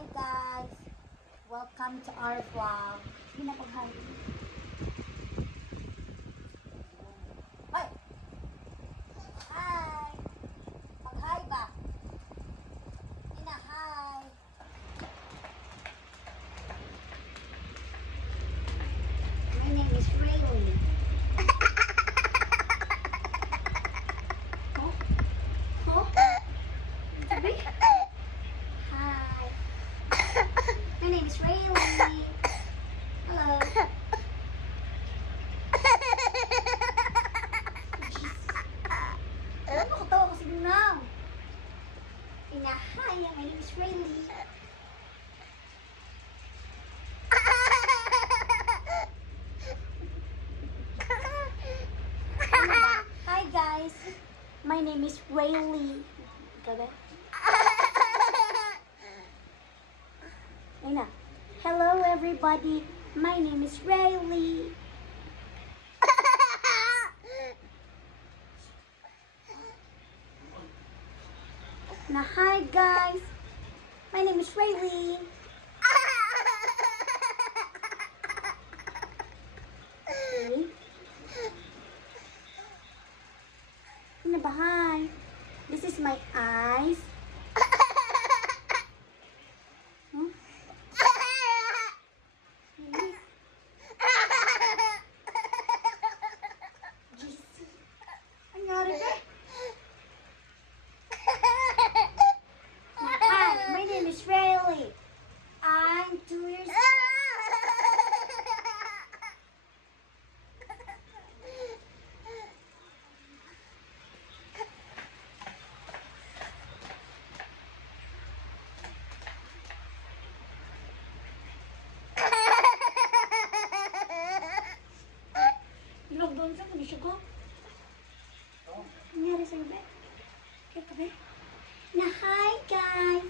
Hi guys! Welcome to our vlog. Pinapag-hi. Hi! Hi! Pag-hi ba? Ina-hi! My name is Rayleigh. Huh? Huh? Sabi? Hi! My name is Rayleigh. Hello. Ano ko tawa kasi gunaw? Hi, my name is Rayleigh. Hi guys, my name is Rayleigh. Ikaw ba? Ayun na. Hello everybody, my name is Rayleigh. Na hi guys, my name is Rayleigh. Okay. Ano ba? Hi. This is my eyes. Hmm? Really? GC. Ang nangyari ba? Hi, my name is Rayleigh. I'm 2 years old. Lockdown siya, hindi siya ko. Nangyari sa'yo, be? Kaya ka, be? Na hi, guys!